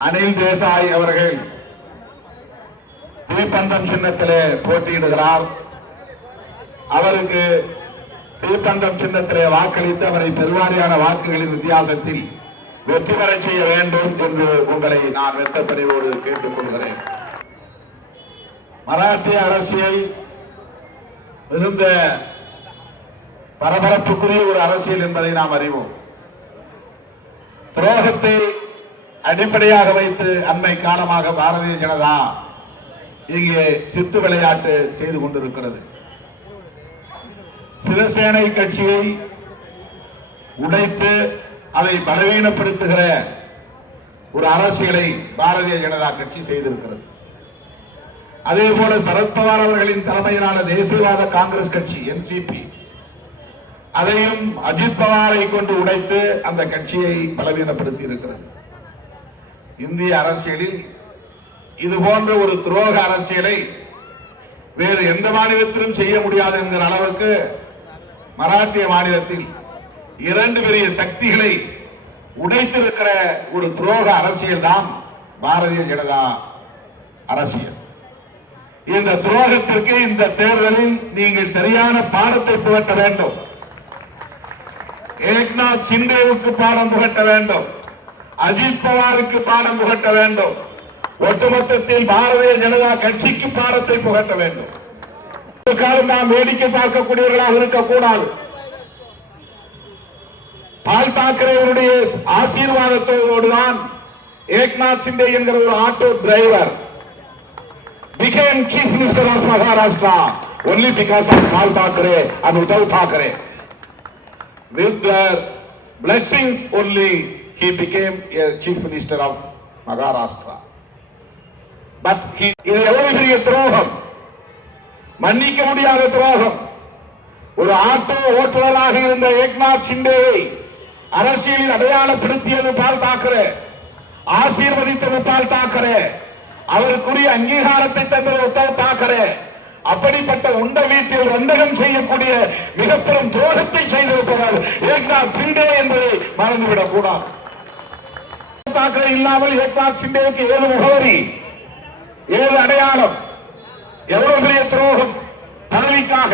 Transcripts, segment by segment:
அனில் தேசாய் அவர்கள் தீப்பந்தம் சின்னத்திலே போட்டியிடுகிறார். அவருக்கு தீப்பந்தம் சின்னத்திலே வாக்களித்து அவரை பெருவாரியான வாக்குகளின் வித்தியாசத்தில் வெற்றி பெறச் செய்ய வேண்டும் என்று உங்களை நான் வெத்தப்படிவோடு கேட்டுக் கொள்கிறேன் மராட்டிய அரசியல் மிகுந்த பரபரப்புக்குரிய ஒரு அரசியல் என்பதை நாம் அறிவோம். துரோகத்தை அடிப்படையாக வைத்து அண்மை காலமாக பாரதிய ஜனதா இங்கே சித்து விளையாட்டு செய்து கொண்டிருக்கிறது. சிவசேனை கட்சியை உடைத்து அதை பலவீனப்படுத்துகிற ஒரு அரசியலை பாரதிய ஜனதா கட்சி செய்திருக்கிறது. அதே போல சரத்பவார் அவர்களின் தலைமையிலான தேசியவாத காங்கிரஸ் கட்சி என்சிபி அதையும் அஜித் பவாரை கொண்டு உடைத்து அந்த கட்சியை பலவீனப்படுத்தி இருக்கிறது இந்திய அரசியலில் இது போன்ற ஒரு துரோக அரசியலை வேறு எந்த மாநிலத்திலும் செய்ய முடியாது என்கிற அளவுக்கு மராட்டிய மாநிலத்தில் இரண்டு பெரிய சக்திகளை உடைத்திருக்கிற ஒரு துரோக அரசியல் தான் பாரதிய ஜனதா அரசியல். இந்த துரோகத்திற்கு இந்த தேர்தலில் நீங்கள் சரியான பாடத்தை புகட்ட வேண்டும். ஏக்நாத் சிண்டேவுக்கு பாடம் புகட்ட வேண்டும். அஜித் பவாருக்கு பாடம் புகட்ட வேண்டும். ஒட்டுமொத்தத்தில் பாரதிய ஜனதா கட்சிக்கு பாடத்தை புகட்ட வேண்டும். காலம் நாம் வேடிக்கை பார்க்கக்கூடியவர்களாக இருக்கக்கூடாது. பால் தாக்கரேவருடைய ஆசீர்வாதத்தோடு தான் ஏக்நாத் சிண்டே என்கிற ஒரு auto driver became chief minister of Maharashtra. Only because of Pal Thackeray and Uddhav Thackeray. With their blessings only he became a chief minister of Maharashtra. But he, இது எவ்வளவு பெரிய துரோகம் மன்னிக்க முடியாத துரோகம் ஒரு ஆட்டோ ஓட்டுநராக இருந்த ஏக்நாத் சிண்டேவை அரசியலில் அடையாளப்படுத்தியது பால் தாக்கரே ஆசீர்வதித்தது பால் தாக்கரே அவருக்குரிய அங்கீகாரத்தை தந்தது உத்தவ் தாக்கரே அப்படிப்பட்ட உண்ட வீட்டில் வந்தகம் செய்யக்கூடிய மிகப்பெரும் துரோகத்தை செய்திருப்பவர் ஏக்நாத் சிண்டே என்பதை மறந்துவிடக் கூடாது தாக்கரே இல்லாமல் ஏக்நாத் சிண்டேவுக்கு ஏழு முகவரி ஏழு அடையாளம் எவ்வளவு பெரிய துரோகம் பதவிக்காக.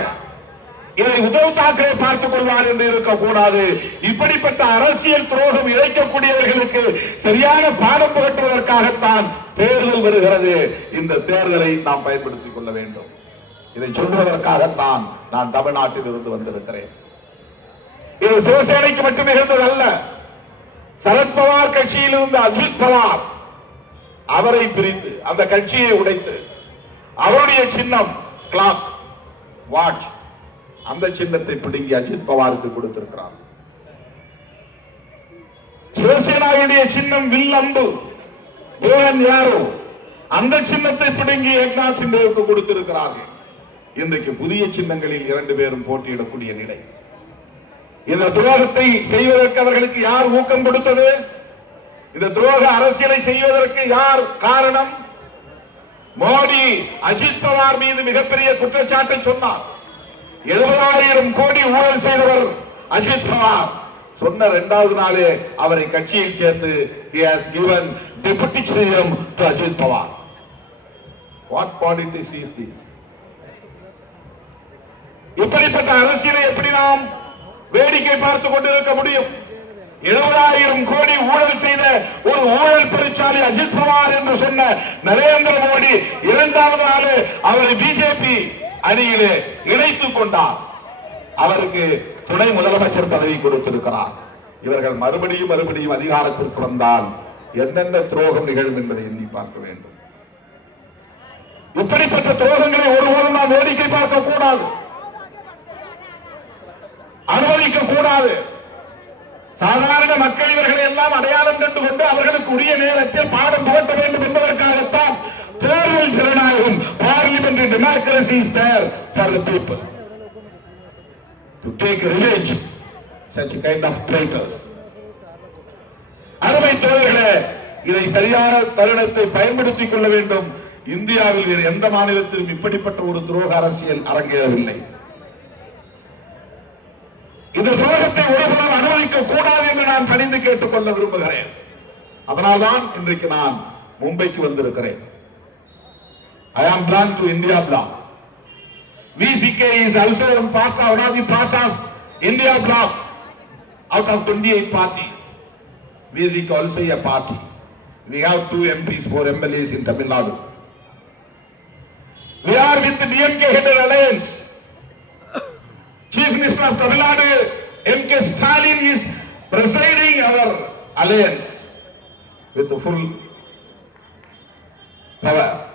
இதை உத்தவ் தாக்கரே பார்த்துக் கொள்வார் என்று இருக்கக்கூடாது. இப்படிப்பட்ட அரசியல் துரோகம் இழைக்கக்கூடியவர்களுக்கு சரியான பாடம் புகட்டுவதற்காகத்தான் தேர்தல் வருகிறது. இந்த தேர்தலை நாம் பயன்படுத்திக் கொள்ள வேண்டும். இதை சொல்வதற்காகத்தான் நான் தமிழ்நாட்டில் இருந்து வந்திருக்கிறேன். இது சிவசேனைக்கு மட்டும் நிகழ்ந்ததல்ல. சரத்பவார் கட்சியில் இருந்த அஜித் பவார் அவரை பிரித்து அந்த கட்சியை உடைத்து அவருடைய சின்னம் கிளாக் வாட்ச் அந்த சின்னத்தை பிடுங்கி அஜித் பவாருக்கு கொடுத்திருக்கிறார். சிவசேனாவுடைய சின்னம் வில் அம்பு போகன் யாரோ அந்த சின்னத்தை பிடுங்கி ஏக்நாத் சிண்டேவுக்கு கொடுத்திருக்கிறார்கள். இன்றைக்கு புதிய சின்னங்களில் இரண்டு பேரும் போட்டியிடக்கூடிய நிலை. இந்த துரோகத்தை செய்வதற்கு அவர்களுக்கு யார் ஊக்கம் கொடுத்தது? இந்த துரோக அரசியலை செய்வதற்கு யார் காரணம்? மோடி அஜித் பவார் மீது மிகப்பெரிய குற்றச்சாட்டை சொன்னார். எழுபதாயிரம் கோடி ஊழல் செய்தவர் அஜித் பவார். சொன்ன இரண்டாவது நாளே அவரை கட்சியில் சேர்த்து deputy has to Ajit Pawar. What politics is this இப்படிப்பட்ட அரசியலை எப்படி நாம் வேடிக்கை பார்த்து கொண்டிருக்க முடியும். எழுபதாயிரம் கோடி ஊழல் செய்த ஒரு ஊழல் பெருச்சாலி அஜித் பவார் என்று சொன்ன நரேந்திர மோடி இரண்டாவது நாள் அவரை பிஜேபி அணியிலே இணைத்துக் கொண்டார். அவருக்கு துணை முதலமைச்சர் பதவி கொடுத்திருக்கிறார். இவர்கள் மறுபடியும் மறுபடியும் அதிகாரத்திற்கு வந்தால் என்னென்ன துரோகம் நிகழும் என்பதை எண்ணி பார்க்க வேண்டும். இப்படிப்பட்ட துரோகங்களை ஒருபோதும் நாம் வேடிக்கை பார்க்க கூடாது. அனுமதிக்க கூடாது சாதாரண மக்கள் இவர்களை எல்லாம் அடையாளம் கண்டு கொண்டு அவர்களுக்கு உரிய நேரத்தில் பாடம் புகட்ட வேண்டும் என்பதற்காகத்தான் தேர்தல் ஜனநாயகம் parliament democracy is there for the people to take revenge such kind of traitors அருமை தோழர்களே இதை சரியான தருணத்தை பயன்படுத்திக் கொள்ள வேண்டும். இந்தியாவில் வேறு எந்த மாநிலத்திலும் இப்படிப்பட்ட ஒரு துரோக அரசியல் அரங்கேறவில்லை. இந்த துரோகத்தை ஒருபோதும் அனுமதிக்க கூடாது என்று நான் பணிந்து கேட்டுக்கொள்ள விரும்புகிறேன் அதனால்தான் இன்றைக்கு நான் மும்பைக்கு வந்திருக்கிறேன் I am plan to India bloc VCK of the part of India bloc out of 28 parties. VZK also a party. We have two MPs, four MLAs in Tamil Nadu. We are with the DMK headed. Chief Minister of Tamil Nadu, MK Stalin is presiding our alliance with the full power.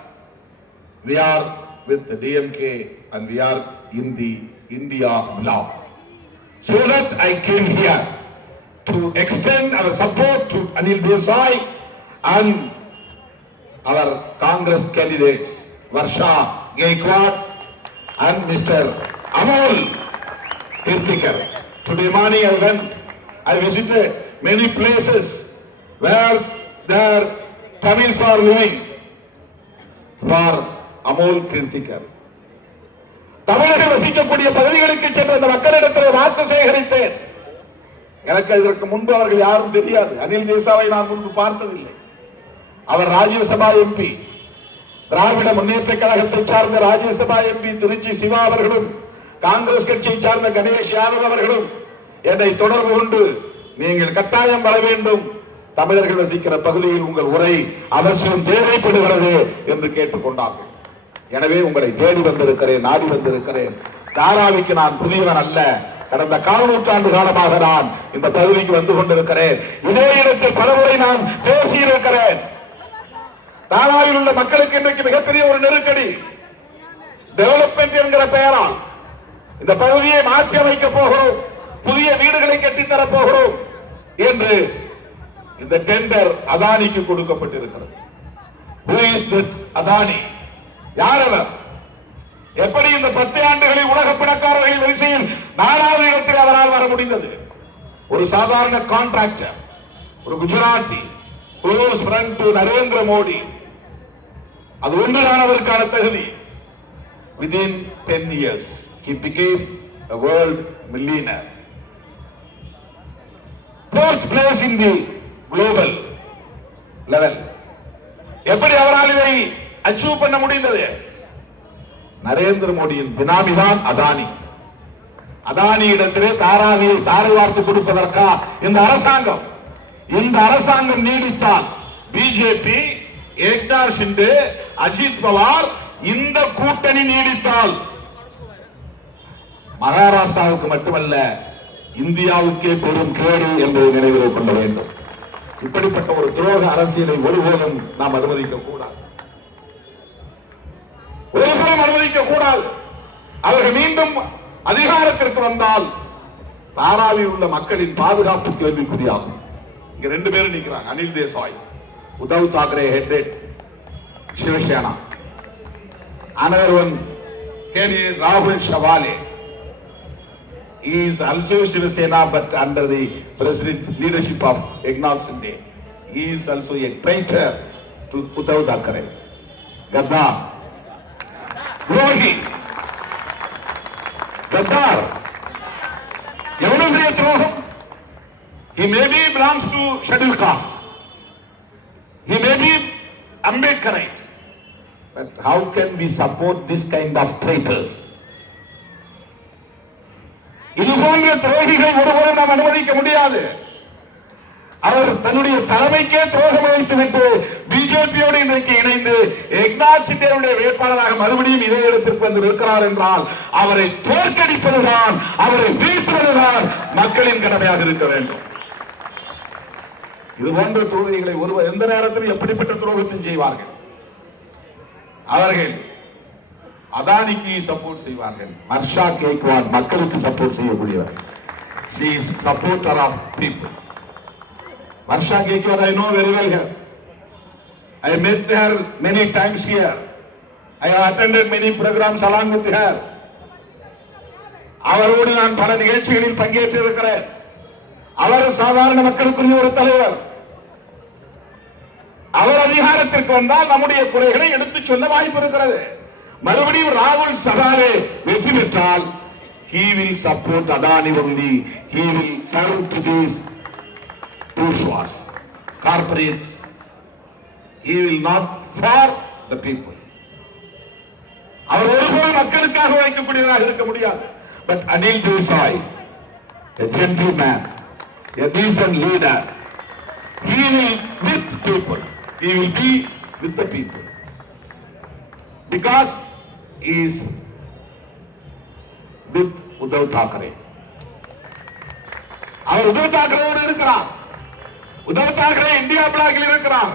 We are with the DMK and we are in the India bloc. So that I came here to extend our support to Anil Desai and our Congress candidates, Varsha Gaikwad and Mr. Amol Tirthikar. Today morning I went, I visited uh, many places where their Tamils are living for Amol Kirtikar. தமிழர்கள் வசிக்கக்கூடிய பகுதிகளுக்கு சென்று அந்த மக்களிடத்தில் வாக்கு சேகரித்தேன் எனக்கு இதற்கு முன்பு அவர்கள் யாரும் தெரியாது அனில் தேசாவை நான் முன்பு பார்த்ததில்லை அவர் ராஜ்யசபா எம்பி திராவிட முன்னேற்ற கழகத்தை சார்ந்த ராஜ்யசபா எம்பி திருச்சி சிவா அவர்களும் காங்கிரஸ் கட்சியை சார்ந்த கணேஷ் யாதவ் அவர்களும் என்னை தொடர்பு கொண்டு நீங்கள் கட்டாயம் வர வேண்டும். தமிழர்கள் வசிக்கிற பகுதியில் உங்கள் உரை அவசியம் தேவைப்படுகிறது என்று கேட்டுக்கொண்டார்கள். எனவே உங்களை தேடி வந்திருக்கிறேன் நாடி வந்திருக்கிறேன். தாராவிக்கு நான் புதியவன் அல்ல. கடந்த கால் நூற்றாண்டு காலமாக நான் இந்த பகுதிக்கு வந்து கொண்டிருக்கிறேன். இதே இடத்தில் பலமுறை நான் பேசியிருக்கிறேன். தாராவில் உள்ள மக்களுக்கு இன்றைக்கு மிகப்பெரிய ஒரு நெருக்கடி. டெவலப்மெண்ட் என்கிற பெயரால் இந்த பகுதியை மாற்றி அமைக்க போகிறோம். புதிய வீடுகளை கட்டித்தர போகிறோம் என்று இந்த டெண்டர் அதானிக்கு கொடுக்கப்பட்டிருக்கிறது. அதானி. யார் அவர்? எப்படி இந்த பத்து ஆண்டுகளில் உலக பணக்காரர்கள் வரிசையில் நாலாவது இடத்தில் அவரால் வர முடிந்தது? ஒரு சாதாரண கான்ட்ராக்டர் ஒரு Gujarati close friend to Narendra Modi. அது ஒன்றுதான் அவருக்கான தகுதி. Within ten years he became a world millionaire. Fourth place in the global level. எப்படி அவரால் இதை அச்சீவ் பண்ண முடிந்தது? நரேந்திர மோடியின் பினாமிதான் அதானி அதானி. இடத்திலே தாராவியை தாரை வார்த்து கொடுப்பதற்கா இந்த அரசாங்கம்? இந்த அரசாங்கம் நீடித்தால் பிஜேபி ஏக்நாத் ஷிண்டே அஜித் பவார் இந்த கூட்டணி நீடித்தால் மகாராஷ்டிராவுக்கு மட்டுமல்ல இந்தியாவுக்கே பெரும் கேடு என்பதை நினைவில் கொள்ள வேண்டும். இப்படிப்பட்ட ஒரு துரோக அரசியலை ஒருபோதும் நாம் அனுமதிக்க கூடாது. ஒருபோதும் அனுமதிக்க கூடாது. அவர்கள் மீண்டும் அதிகாரத்திற்கு வந்தால் தாராவில் உள்ள மக்களின் பாதுகாப்பு கேள்விக்குறியாகும். இங்க ரெண்டு பேரும் நிற்கிறாங்க அனில் தேசாய் உத்தவ் தாக்கரே ஹெட்ரேட் சிவசேனா. another ராகுல் Shewale. Rahul Shavale he is also Shivasena but under the president leadership of Eknath Shinde he is also a traitor to Uddhav Thackeray Gaddar துரோகி கத்தார் எவ்வளவு பெரிய துரோகம் he may be belongs to scheduled caste he may be ambedkarite but how can we support this kind of traitors இது போன்ற துரோகிகள் ஒருவரும் நாம் அனுமதிக்க முடியாது. அவர் தன்னுடைய தலைமைக்கே துரோகம் அளித்துவிட்டு பிஜேபியோடு இன்றைக்கு இணைந்து எக்நாத் சிண்டேருடைய வேட்பாளராக மறுபடியும் இதே இடத்திற்கு வந்து இருக்கிறார் என்றால் அவரை தோற்கடிப்பதுதான் அவரை வீழ்த்துவதுதான் மக்களின் கடமையாக இருக்க வேண்டும். இது போன்ற துரோகிகளை ஒருவர் எந்த நேரத்திலும் எப்படிப்பட்ட துரோகத்தையும் செய்வார்கள்? அவர்கள் அதானிக்கு சப்போர்ட் செய்வார்கள். ஹர்ஷா கேக்வாட் மக்களுக்கு சப்போர்ட் செய்யக்கூடியவர். She is supporter of people Harsha Gekar, I know very well her. I met her many times here I attended many programmes along with with அவரோடு நான் பல நிகழ்ச்சிகளில் பங்கேற்று இருக்கிறேன் அவர் சாதாரண மக்களுக்குரிய ஒரு தலைவர். அவர் அதிகாரத்திற்கு வந்தால் நம்முடைய குறைகளை எடுத்துச் சொல்ல வாய்ப்பு இருக்கிறது. மறுபடியும் ராகுல் சகாலே வெற்றி பெற்றால் he will support Adani only. He will serve to these bourgeois. corporates. He will not for the people. அவர் ஒருபோதும் மக்களுக்காக உழைக்கக்கூடியவராக இருக்க முடியாது but Anil Desai a gentleman, a decent leader, he will with people. He will be with the people. Because he is with Uddhav Thackeray. அவர் உத்தவ் தாக்கரேவோடு இருக்கிறார். Uddhav Thackeray India பிளாக்கில் இருக்கிறார்.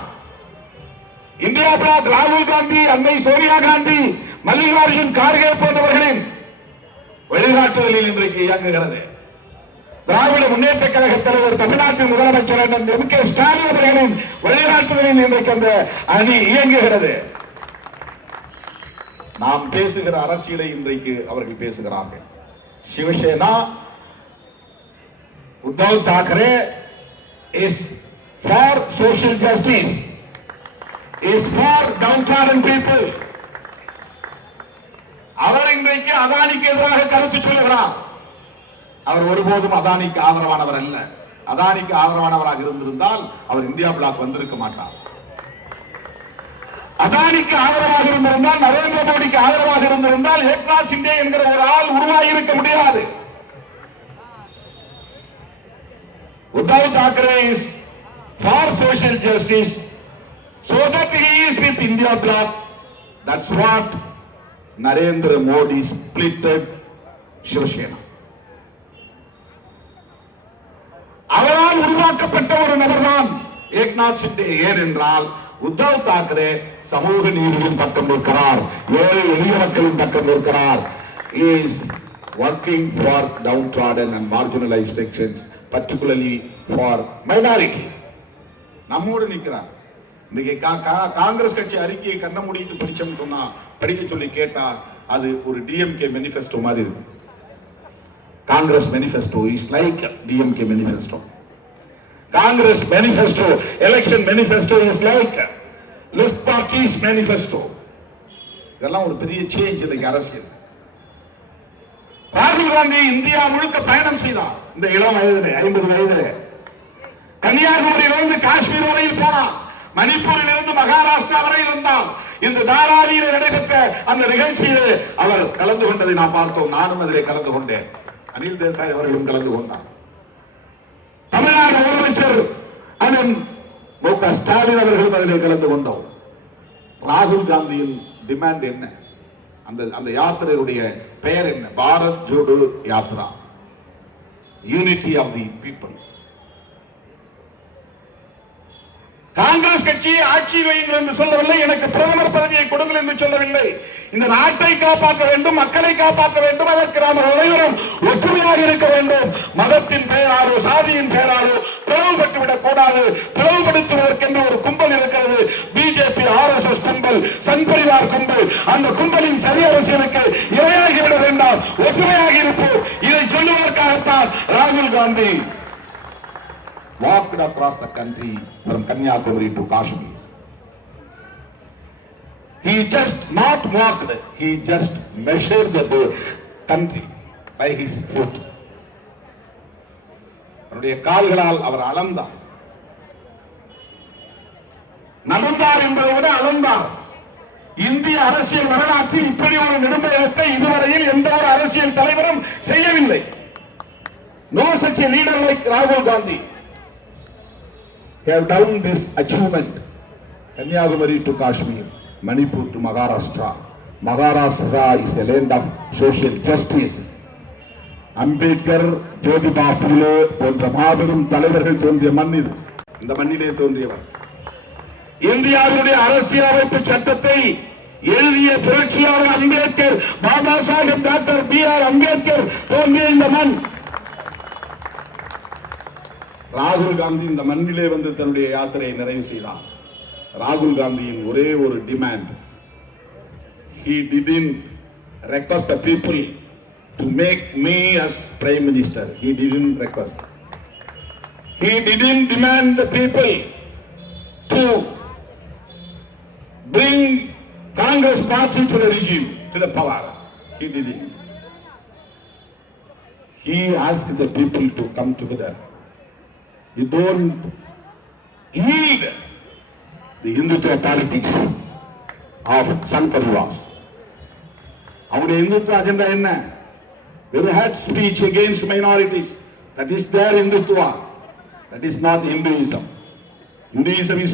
இந்தியா பிளாக் ராகுல் காந்தி அன்னை சோனியா காந்தி மல்லிகார்ஜுன் கார்கே போன்றவர்களின் வழிகாட்டுதலில் இன்றைக்கு இயங்குகிறது. திராவிட முன்னேற்ற கழக தலைவர் தமிழ்நாட்டின் முதலமைச்சர் எம் கே ஸ்டாலின் அவர்களின் வழிகாட்டுதலில் இன்றைக்கு அந்த அணி இயங்குகிறது. நாம் பேசுகிற அரசியலை இன்றைக்கு அவர்கள் பேசுகிறார்கள். Shiv Sena Uddhav Thackeray is for social justice is for down people அவர் இன்றைக்கு அதானிக்கு எதிராக கருத்து சொல்லுகிறார். அவர் ஒருபோதும் அதானிக்கு ஆதரவானவர் அல்ல. அதானிக்கு ஆதரவானவராக இருந்திருந்தால் அவர் இந்தியா பிளாக் வந்திருக்க மாட்டார். அதானிக்கு ஆதரவாக இருந்திருந்தால் நரேந்திர மோடிக்கு ஆதரவாக இருந்திருந்தால் ஏக்நாத் சிண்டே என்கிற ஒரு ஆள் உருவாகி இருக்க முடியாது. Uddhav Thackeray is for social justice so that he is with India bloc. That's what Narendra Modi splitted அவரால் உருவாக்கப்பட்ட ஒரு நபர்தான் ஏக்நாத் சிண்டே. ஏனென்றால் உத்தவ் தாக்கரே சமூக நீதியின் பக்கம் இருக்கிறார் ஏழை எளிய மக்களின் பக்கம் இருக்கிறார் is working for downtrodden and marginalise sections particularly for minorities நம்மோடு நிற்கிறார். இன்னைக்கு காங்கிரஸ் கட்சி அறிக்கையை கண்ண மூடிட்டு படிச்சோம்னு சொன்னா படிக்க சொல்லி கேட்டா அது ஒரு டிஎம்கே மெனிஃபெஸ்டோ மாதிரி இருக்கு Congress manifesto is like DMK manifesto Congress manifesto election manifesto is like left parties manifesto. இதெல்லாம் ஒரு பெரிய சேஞ்ச் இன்னைக்கு அரசியல். ராகுல் காந்தி இந்தியா முழுக்க பயணம் செய்தார். இந்த இளம் வயதிலே ஐம்பது வயதிலே. கன்னியாகுமரியிலிருந்து காஷ்மீர் வரையில் போனார். மணிப்பூரில் இருந்து மகாராஷ்டிரா வரையில் வந்தார். இந்த தாராவியில் நடைபெற்ற அந்த நிகழ்ச்சியில் அவர் கலந்து கொண்டதை நாம் பார்த்தோம். நானும் அதிலே கலந்து கொண்டேன். அனில் தேசாய் அவர்களும் கலந்து கொண்டார். தமிழ்நாடு முதலமைச்சர் அண்ணன் மு க. ஸ்டாலின் அவர்களும் அதிலே கலந்து கொண்டோம். ராகுல் காந்தியின் டிமாண்ட் என்ன? அந்த அந்த யாத்திரையுடைய பெயர் என்ன? Bharat Jodo Yatra. Unity of the people Congress கட்சியை ஆட்சியில் வையுங்கள் என்று சொல்லவில்லை. எனக்கு பிரதமர் பதவியை கொடுங்கள் என்று சொல்லவில்லை. இந்த நாட்டை காப்பாற்ற வேண்டும் மக்களை காப்பாற்ற வேண்டும் அதற்கு நாம் அனைவரும் ஒற்றுமையாக இருக்க வேண்டும். மதத்தின் பெயராலோ சாதியின் பெயராலோ பிளவுபட்டு விடக் கூடாது பிளவுபடுத்துவதற்கென்று ஒரு கும்பல் இருக்கிறது. பிஜேபி ஆர் எஸ் எஸ் கும்பல் சங் பரிவார் கும்பல். அந்த கும்பலின் சரி அரசியலுக்கு இரையாகிவிட வேண்டாம். ஒற்றுமையாக இருப்போம். இதை சொல்லுவதற்காகத்தான் ராகுல் Gandhi. Walked across the country from Kanyakumari to Kashmir. He just not walked, he just measured the country by his foot. அவருடைய கால்களால் அவர் அளந்தார் நலந்தார் என்பதை விட அளந்தார் இந்திய அரசியல் வரலாற்றில் இப்படி ஒரு நெடும்பயணத்தை இதுவரையில் எந்த ஒரு அரசியல் தலைவரும் செய்யவில்லை no such a leader like ராகுல் Gandhi have done this achievement Kanyakumari to Kashmir. Manipur to Maharashtra. Maharashtra is a land of social justice. Ambedkar Jyotiba Phule போன்ற மாபெரும் தலைவர்கள் தோன்றிய மண் இது இந்த மண்ணிலே தோன்றியவர் இந்தியாவுடைய அரசியலமைப்பு சட்டத்தை எழுதிய புரட்சியாளர் Ambedkar Baba Saheb doctor B R Ambedkar தோன்றிய இந்த மண் ராகுல் காந்தி இந்த மண்ணிலே வந்து தன்னுடைய யாத்திரையை நிறைவு செய்தார் ராகுல் காந்தியின் ஒரே ஒரு demand he didn't request the people to make me as prime minister he didn't request he didn't demand the people to bring congress party to the regime to the power he didn't he asked the people to come together you don't heed the Hindutva politics of Sangh Parivas. அவருடைய Hindutva agenda என்ன They had speech against minorities. That is their Hindutva. That is not Hinduism. Hinduism is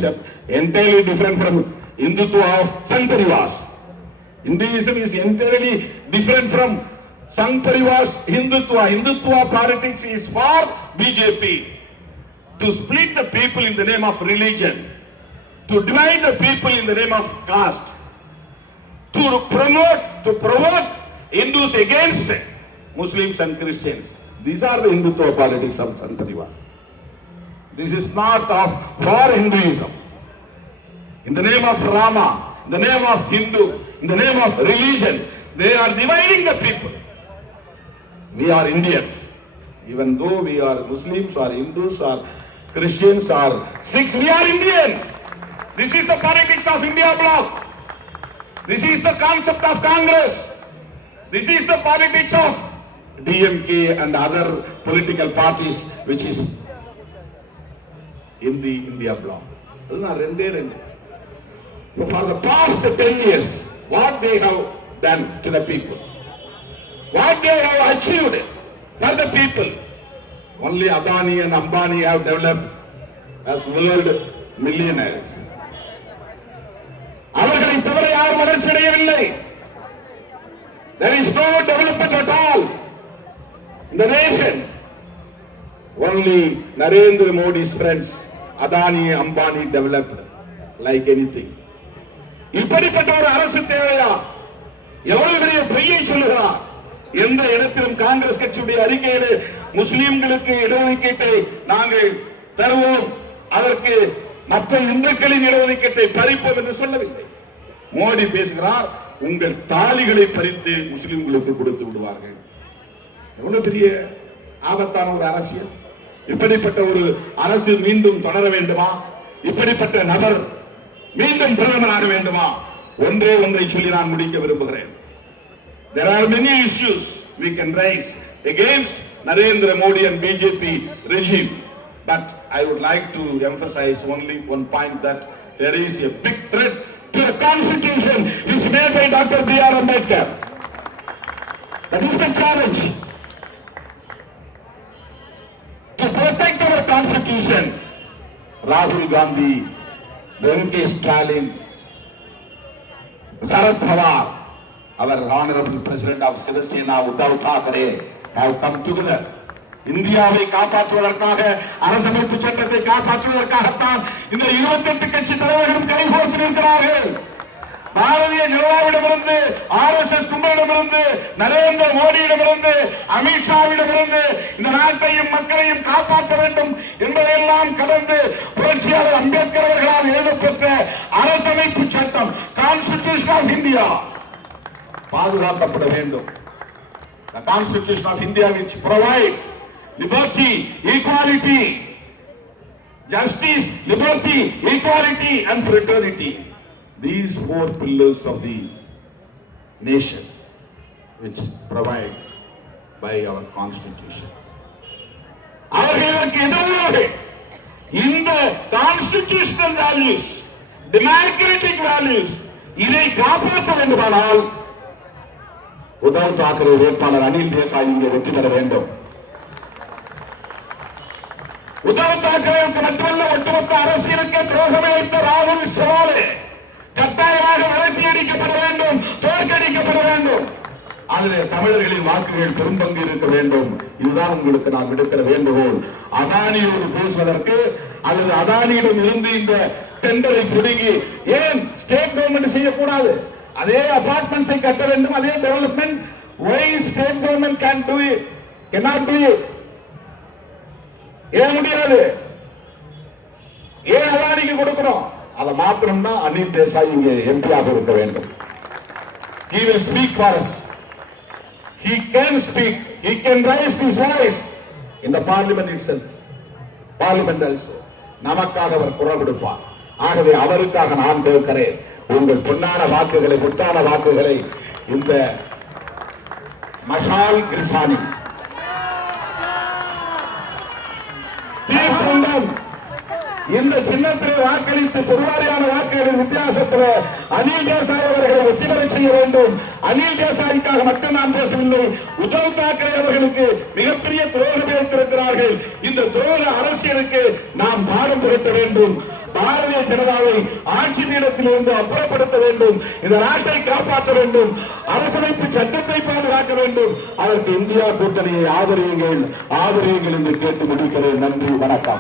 entirely different from Hindutva of Sangh Parivas. Hinduism is entirely different from Sangh Parivar's Hindutva. Hindutva politics is for BJP to split the people in the name of religion, to divide the people in the name of caste, to promote, to provoke Hindus against Muslims and Christians. These are the Hindutva politics of Sangh Parivar. This is not of for Hinduism. In the name of Rama, in the name of Hindu, in the name of religion, they are dividing the people. We are Indians. Even though we are Muslims or Hindus or Christians or Sikhs, we are Indians. This is the politics of India bloc. This is the concept of Congress. This is the politics of DMK and other political parties, which is in the India bloc. For the past 10 years, what they have done to the people, what they have achieved for the people, only Adani and Ambani have developed as world millionaires. அவர்களை தவிர யாரும் வளர்ச்சி அடையவில்லை. There is no development at all in the nation. Only Narendra Modi's friends, Adani, Ambani developed like anything. இப்படிப்பட்ட ஒரு அரசு தேவையா? எவ்வளவு பெரிய பொய்யை சொல்லுகிறார்? எந்த இடத்திலும் காங்கிரஸ் கட்சியுடைய அறிக்கையிலே முஸ்லிம்களுக்கு இடஒதுக்கீட்டை நாங்கள் தருவோம். அதற்கு மற்ற இந்துக்களின் இடஒதுக்கீட்டை பறிப்போம் என்று சொல்லவில்லை. மோடி பேசுகிறார் உங்கள் தாலிகளை பறித்து முஸ்லிம்களுக்கு கொடுத்து விடுவார்கள். எவ்வளவு பெரிய ஆபத்தான ஒரு அரசியல். இப்படிப்பட்ட ஒரு அரசு மீண்டும் தொடர வேண்டுமா? இப்படிப்பட்ட நபர் மீண்டும் பிரதமராக வேண்டுமா? ஒன்றே ஒன்றை சொல்லி நான் முடிக்க விரும்புகிறேன். There are many issues we can raise against Narendra Modi and BJP regime. But I would like to emphasize only one point that there is a big threat to the constitution which made by Dr. B.R. Ambedkar. That is the challenge. To protect our constitution, Rahul Gandhi, Venkatesh Stalin, Sharad Pawar, our honorable president of Sivasena, Uddhav Thackeray, have come together. இந்தியாவை காப்பாற்றுவதற்காக அரசமைப்பு சட்டத்தை காப்பாற்றுவதற்காகத்தான் இந்த இருபத்தி எட்டு கட்சி தலைவர்களும் கைகோர்த்து நிற்கிறார்கள். பாரதிய ஜனதாவிடமிருந்து ஆர் எஸ் எஸ் கும்பலிடமிருந்து நரேந்திர மோடியிடமிருந்து அமித்ஷாவிடமிருந்து இந்த நாட்டையும் மக்களையும் காப்பாற்ற வேண்டும் என்பதையெல்லாம் கடந்து புரட்சியாளர் அம்பேத்கர் அவர்களால் எழுதப்பெற்ற அரசமைப்பு சட்டம் கான்ஸ்டிடியூஷன் ஆஃப் இந்தியா பாதுகாக்கப்பட வேண்டும். The Constitution of India which provides liberty, equality, justice, liberty, equality and fraternity. These four pillars of the nation which provides by our constitution. அவர்களுக்கு எதிராக இந்த கான்ஸ்டிடியூஷனல் வேல்யூஸ் டெமோக்ராட்டிக் வேல்யூஸ் இதை காப்பாற்ற வேண்டுமானால் உத்தவ் தாக்கரே வேட்பாளர் அனில் தேசாய் இங்கே வெற்றி பெற வேண்டும் உத்தவ் தாக்கரேவுக்கு மட்டுமல்ல ஒட்டுமொத்த அரசியலுக்கு துரோகம் இழைத்த ராகுல் சவாலே. கட்டாயமாக விரட்டி அடிக்கப்பட வேண்டும் தோற்கடிக்கப்பட வேண்டும். அதிலே தமிழர்களின் வாக்குகள் பெரும்பங்கு இருக்க வேண்டும். இதுதான் உங்களுக்கு நான் விடுக்கிற வேண்டுகோள். அதானியோடு பேசுவதற்கு அல்லது அதானியிடம் இருந்து இந்த டெண்டரை பிடுங்கி ஏன் ஸ்டேட் கவர்மெண்ட் செய்யக்கூடாது? அதே அபார்ட்மெண்ட்ஸை கட்ட வேண்டும் அதே development why state government can do it cannot do it ஏன் முடியாது? ஏன் அதானிக்கு கொடுக்கணும்? அதை மாத்திரம்னா அனில் தேசாய் இங்கே எம்பியாக இருக்க வேண்டும். He will speak for us. He can speak. He can raise his voice. In the parliament itself. Parliament also. நமக்காக அவர் குரல் கொடுப்பார். ஆகவே அவருக்காக நான் கேட்கிறேன். உங்கள் பொன்னான வாக்குகளை முத்தான வாக்குகளை இந்த மஷால் கிரிசானி. தீர்ப்புண்டம் இந்த சின்னத்திலே வாக்களித்து பெருவாரியான வாக்குகளின் வித்தியாசத்தில் அனில் தேசாய் அவர்களை வெற்றி பெற செய்ய வேண்டும். அனில் தேசாய்க்காக மட்டும் நாம் பேசவில்லை. உத்தவ் தாக்கரே அவர்களுக்கு மிகப்பெரிய துரோகம் இழைத்திருக்கிறார்கள் இந்த துரோக அரசியலுக்கு நாம் பாடம் புகட்ட வேண்டும். பாரதிய ஜனதாவை ஆட்சி பீடத்திலிருந்து அப்புறப்படுத்த வேண்டும் இந்த நாட்டை காப்பாற்ற வேண்டும் அரசமைப்பு சட்டத்தை பாதுகாக்க வேண்டும். அதற்கு இந்தியா கூட்டணியை ஆதரியுங்கள் ஆதரியுங்கள் என்று கேட்டு முடிக்கிறேன். நன்றி வணக்கம்.